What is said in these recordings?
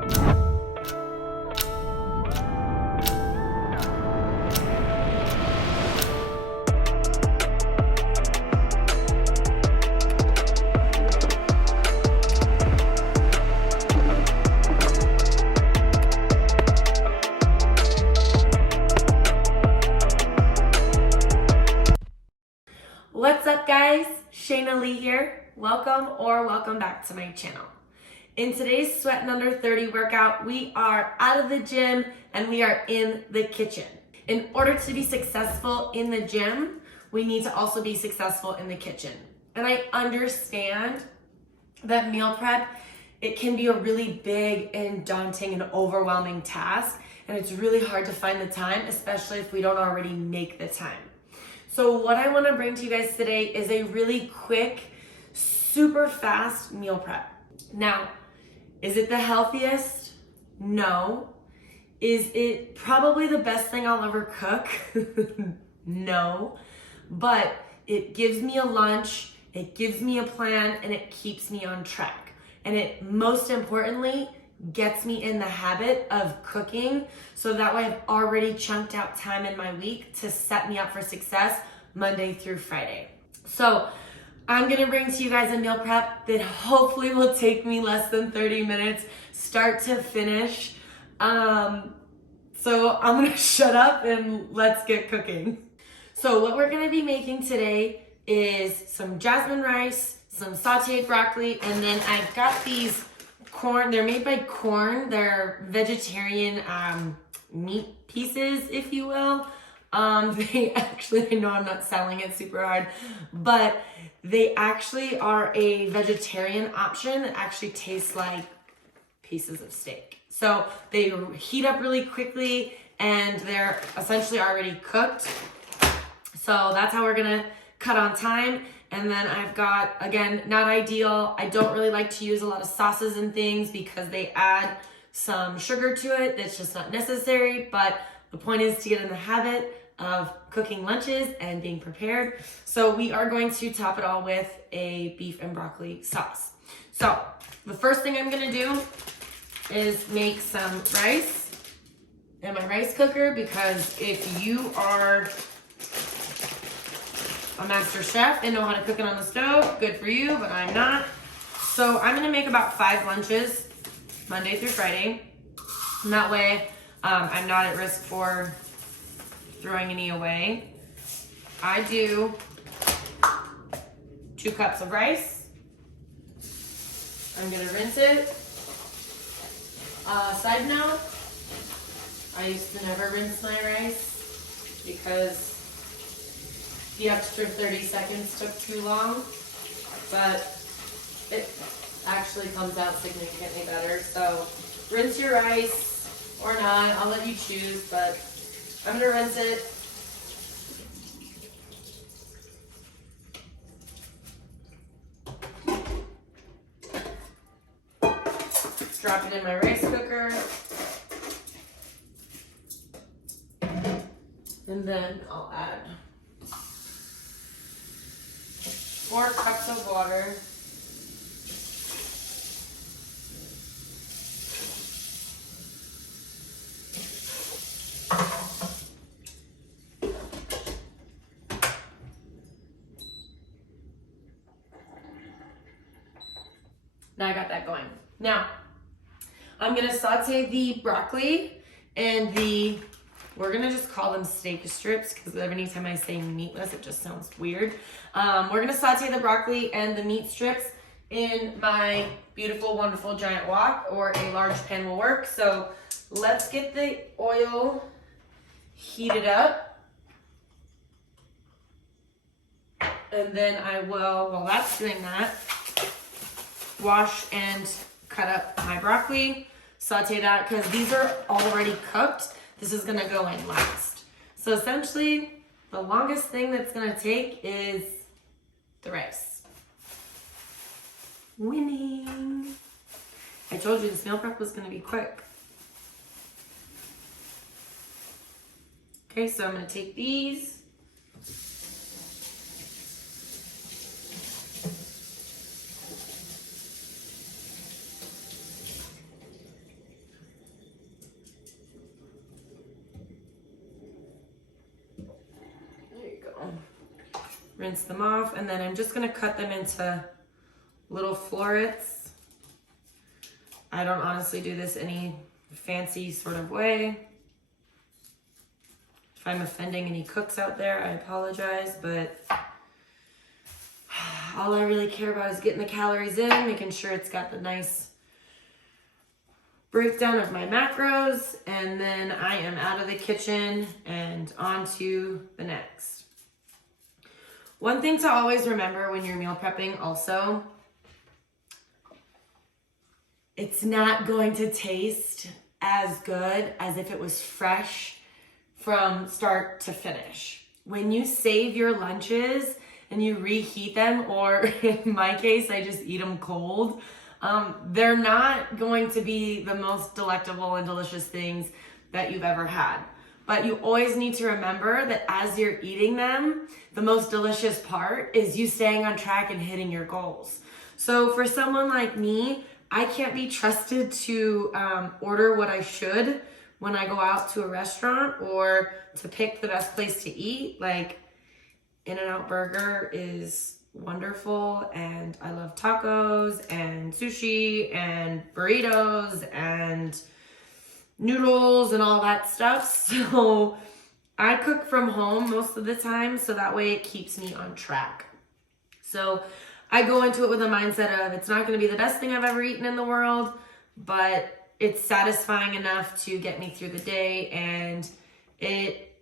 What's up guys, Shayna Lee here. Welcome back to my channel. In today's Sweatin' Under 30 workout, we are out of the gym and we are in the kitchen. In order to be successful in the gym, we need to also be successful in the kitchen. And I understand that meal prep, it can be a really big and daunting and overwhelming task, and it's really hard to find the time, especially if we don't already make the time. So what I want to bring to you guys today is a really quick, super fast meal prep. Now, is it the healthiest? No. Is it probably the best thing I'll ever cook? No. But it gives me a lunch, it gives me a plan, and it keeps me on track. And it, most importantly, gets me in the habit of cooking, so that way I've already chunked out time in my week to set me up for success Monday through Friday. So I'm gonna bring to you guys a meal prep that hopefully will take me less than 30 minutes, start to finish. So I'm gonna shut up and let's get cooking. So what we're gonna be making today is some jasmine rice, some sauteed broccoli, and then I've got these corn. They're made by Corn. They're vegetarian meat pieces, if you will. They actually, I know I'm not selling it super hard, but they actually are a vegetarian option that actually tastes like pieces of steak. So they heat up really quickly and they're essentially already cooked. So that's how we're gonna cut on time. And then I've got, again, not ideal. I don't really like to use a lot of sauces and things because they add some sugar to it that's just not necessary. But the point is to get in the habit of cooking lunches and being prepared. So we are going to top it all with a beef and broccoli sauce. So the first thing I'm gonna do is make some rice in my rice cooker, because if you are a master chef and know how to cook it on the stove, good for you, but I'm not. So I'm gonna make about 5 lunches Monday through Friday. And that way I'm not at risk for throwing any away. I do 2 cups of rice. I'm gonna rinse it. Side note, I used to never rinse my rice because the extra 30 seconds took too long, but it actually comes out significantly better. So rinse your rice or not, I'll let you choose, but I'm gonna rinse it. Drop it in my rice cooker. And then I'll add 4 cups of water. Now I got that going. Now, I'm gonna saute the broccoli and we're gonna just call them steak strips, because every time I say meatless, it just sounds weird. We're gonna saute the broccoli and the meat strips in my beautiful, wonderful giant wok, or a large pan will work. So let's get the oil heated up. And then I will, while that's doing that, wash and cut up my broccoli, saute that, because these are already cooked. This is gonna go in last. So essentially, the longest thing that's gonna take is the rice. Winning. I told you this meal prep was gonna be quick. Okay, so I'm gonna take these. rinse them off, and then I'm just gonna cut them into little florets. I don't honestly do this any fancy sort of way. If I'm offending any cooks out there, I apologize, but all I really care about is getting the calories in, making sure it's got the nice breakdown of my macros, and then I am out of the kitchen and on to the next. One thing to always remember when you're meal prepping also, it's not going to taste as good as if it was fresh from start to finish. When you save your lunches and you reheat them, or in my case, I just eat them cold, they're not going to be the most delectable and delicious things that you've ever had. But you always need to remember that as you're eating them, the most delicious part is you staying on track and hitting your goals. So for someone like me, I can't be trusted to order what I should when I go out to a restaurant or to pick the best place to eat. Like, In-N-Out Burger is wonderful, and I love tacos and sushi and burritos and noodles and all that stuff. So I cook from home most of the time, so that way it keeps me on track. So I go into it with a mindset of it's not going to be the best thing I've ever eaten in the world, but it's satisfying enough to get me through the day, and it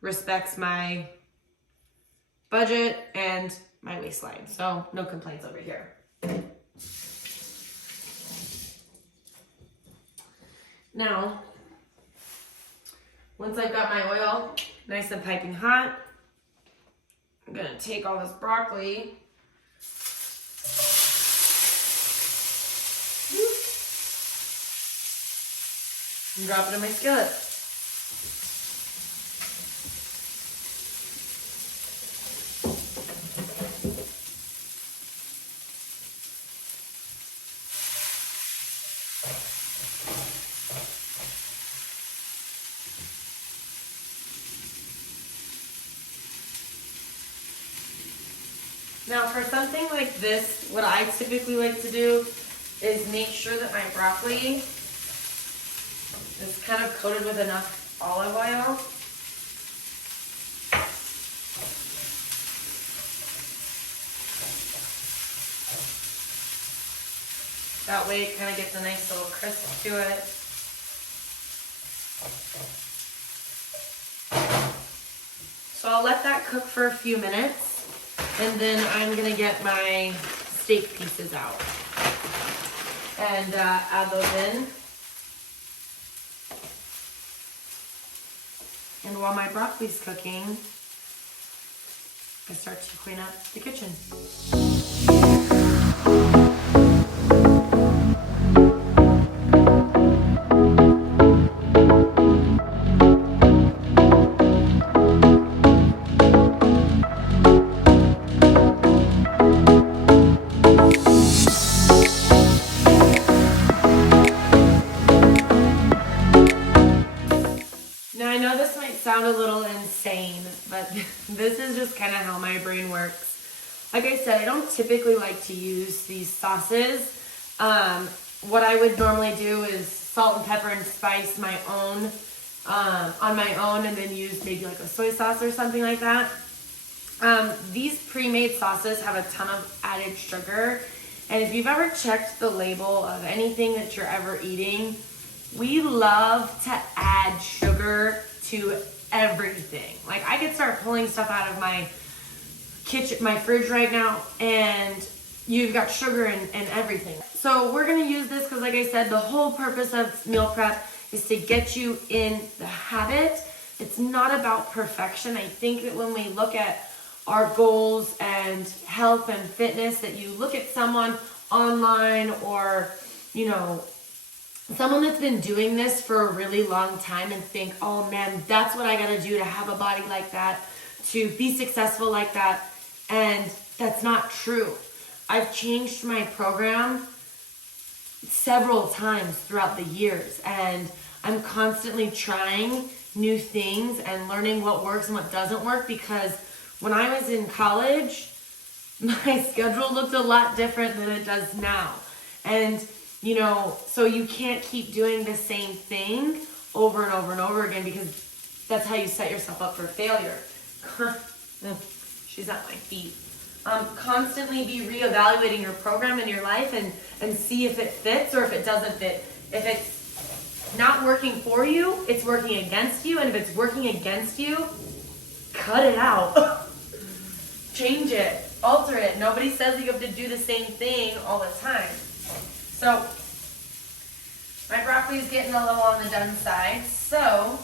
respects my budget and my waistline. So no complaints over here. Now, once I've got my oil nice and piping hot, I'm gonna take all this broccoli and drop it in my skillet. Now for something like this, what I typically like to do is make sure that my broccoli is kind of coated with enough olive oil. That way it kind of gets a nice little crisp to it. So I'll let that cook for a few minutes. And then I'm gonna get my steak pieces out and add those in. And while my broccoli's cooking, I start to clean up the kitchen. Sound a little insane, but this is just kind of how my brain works. Like I said, I don't typically like to use these sauces. What I would normally do is salt and pepper and spice my own on my own, and then use maybe like a soy sauce or something like that. These pre-made sauces have a ton of added sugar, and if you've ever checked the label of anything that you're ever eating, we love to add sugar to everything. Like, I could start pulling stuff out of my kitchen, my fridge right now, and you've got sugar and everything. So we're gonna use this because, like I said, the whole purpose of meal prep is to get you in the habit. It's not about perfection. I think that when we look at our goals and health and fitness, that you look at someone online or, you know, someone that's been doing this for a really long time and think, oh man, that's what I gotta do to have a body like that, to be successful like that. And that's not true. I've changed my program several times throughout the years, and I'm constantly trying new things and learning what works and what doesn't work, because when I was in college, my schedule looked a lot different than it does now. And, you know, so you can't keep doing the same thing over and over and over again, because that's how you set yourself up for failure. She's at my feet. Constantly be reevaluating your program in your life and see if it fits or if it doesn't fit. If it's not working for you, it's working against you. And if it's working against you, cut it out. Change it, alter it. Nobody says that you have to do the same thing all the time. So my broccoli is getting a little on the done side. So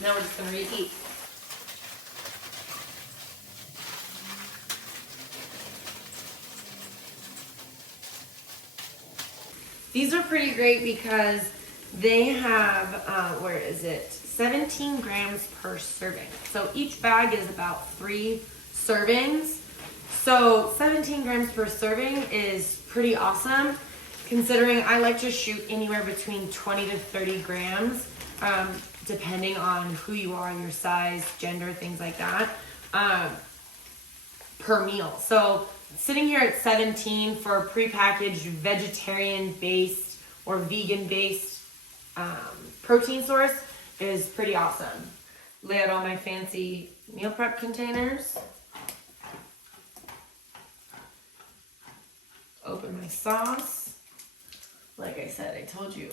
now we're just going to reheat. These are pretty great because they have, where is it? 17 grams per serving. So each bag is about 3 servings. So 17 grams per serving is pretty awesome, considering I like to shoot anywhere between 20 to 30 grams, depending on who you are, your size, gender, things like that, per meal. So sitting here at 17 for a prepackaged vegetarian-based or vegan-based protein source is pretty awesome. Lay out all my fancy meal prep containers. Open my sauce. Like I said, I told you,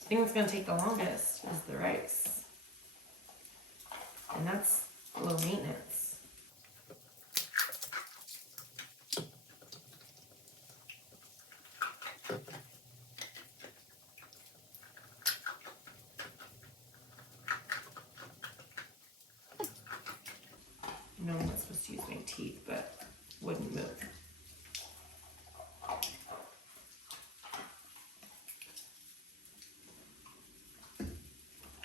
the thing that's going to take the longest is the rice. And that's low maintenance. No, I'm not supposed to use my teeth, but wouldn't move.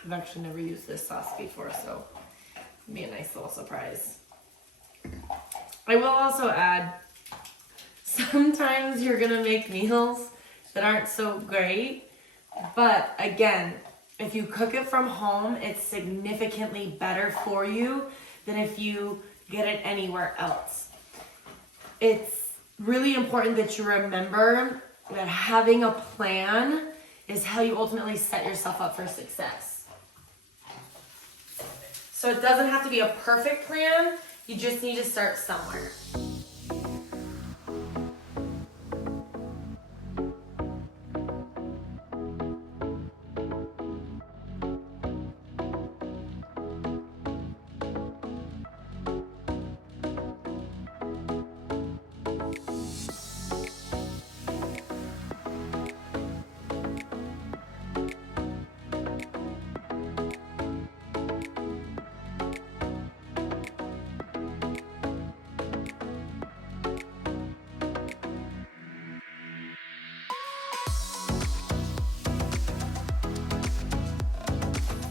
I've actually never used this sauce before, so it'll be a nice little surprise. I will also add, sometimes you're gonna make meals that aren't so great, but again, if you cook it from home, it's significantly better for you than if you get it anywhere else. It's really important that you remember that having a plan is how you ultimately set yourself up for success. So it doesn't have to be a perfect plan, you just need to start somewhere.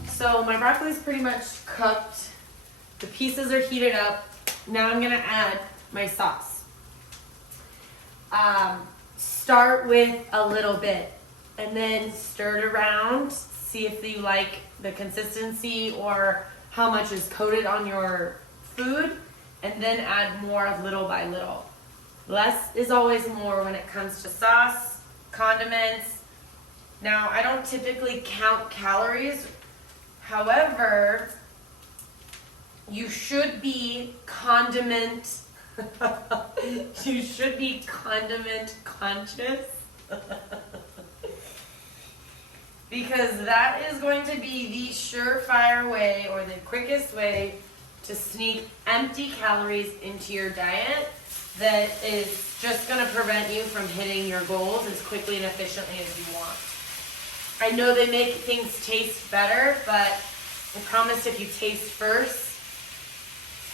So my broccoli is pretty much cooked. The pieces are heated up. Now I'm gonna add my sauce. Start with a little bit and then stir it around. See if you like the consistency or how much is coated on your food, and then add more little by little. Less is always more when it comes to sauce, condiments. Now, I don't typically count calories. However, you should be condiment conscious because that is going to be the surefire way or the quickest way to sneak empty calories into your diet that is just going to prevent you from hitting your goals as quickly and efficiently as you want. I know they make things taste better, but I promise if you taste first,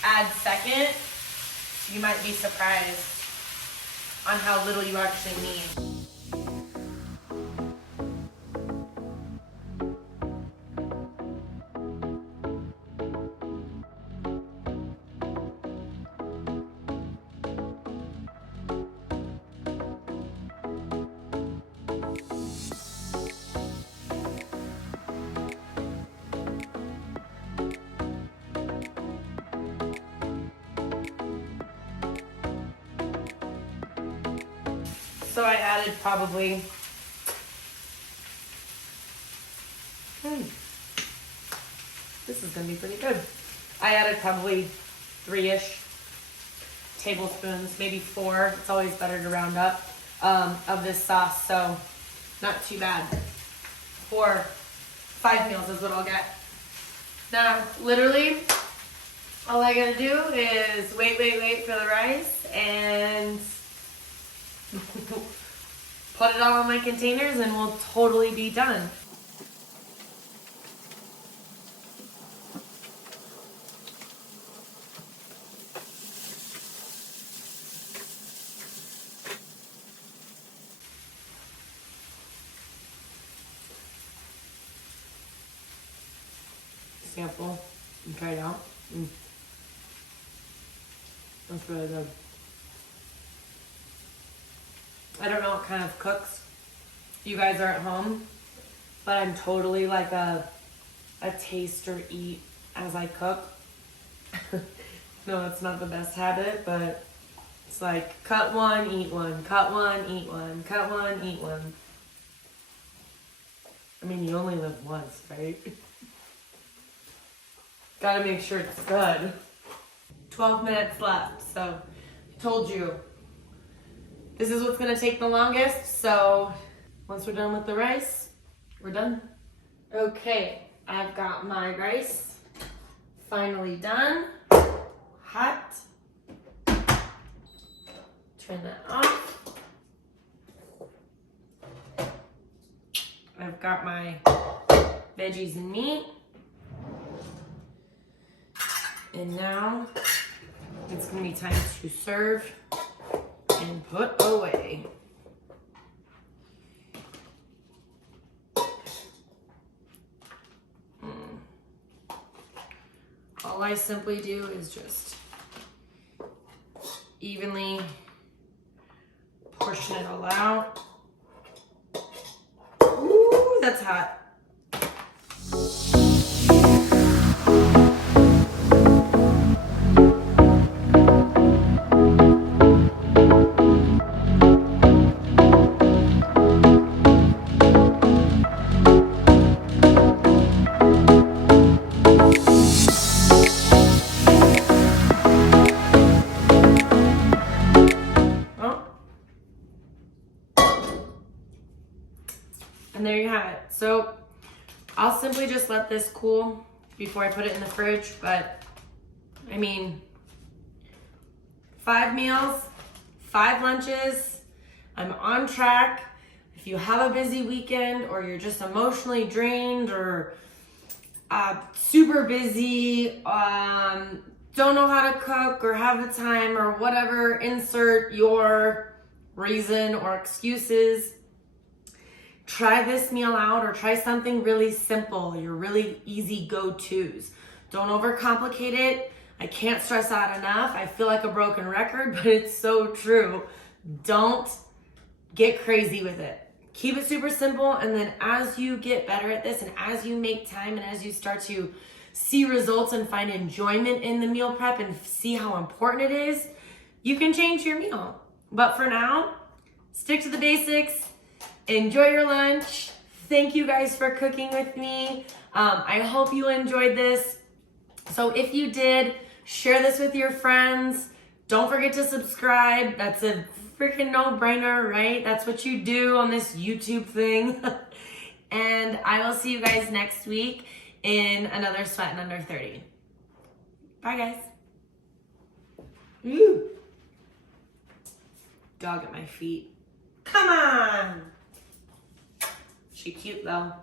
add second, you might be surprised on how little you actually need. So I added probably, this is gonna be pretty good. I added probably 3-ish tablespoons, maybe 4. It's always better to round up, of this sauce, so not too bad. 4, 5 meals is what I'll get. Now, literally, all I gotta do is wait for the rice and put it all in my containers and we'll totally be done. Sample and try it out. That's really good. I don't know what kind of cooks you guys are at home, but I'm totally like a taste or eat as I cook. No, it's not the best habit, but it's like cut one, eat one, cut one, eat one, cut one, eat one. I mean, you only live once, right? Gotta make sure it's good. 12 minutes left, so I told you. This is what's gonna take the longest, so once we're done with the rice, we're done. Okay, I've got my rice finally done. Hot. Turn that off. I've got my veggies and meat. And now it's gonna be time to serve and put away. All I simply do is just evenly portion it all out. Ooh, that's hot. And there you have it. So I'll simply just let this cool before I put it in the fridge, but I mean, 5 meals, 5 lunches, I'm on track. If you have a busy weekend or you're just emotionally drained or super busy, don't know how to cook or have the time or whatever, insert your reason or excuses. Try this meal out or try something really simple, your really easy go-tos. Don't overcomplicate it. I can't stress out enough. I feel like a broken record, but it's so true. Don't get crazy with it. Keep it super simple, and then as you get better at this and as you make time and as you start to see results and find enjoyment in the meal prep and see how important it is, you can change your meal. But for now, stick to the basics. Enjoy your lunch. Thank you guys for cooking with me. I hope you enjoyed this. So if you did, share this with your friends. Don't forget to subscribe. That's a freaking no-brainer, right? That's what you do on this YouTube thing. And I will see you guys next week in another Sweatin' Under 30. Bye, guys. Ooh. Dog at my feet. Come on. She cute though.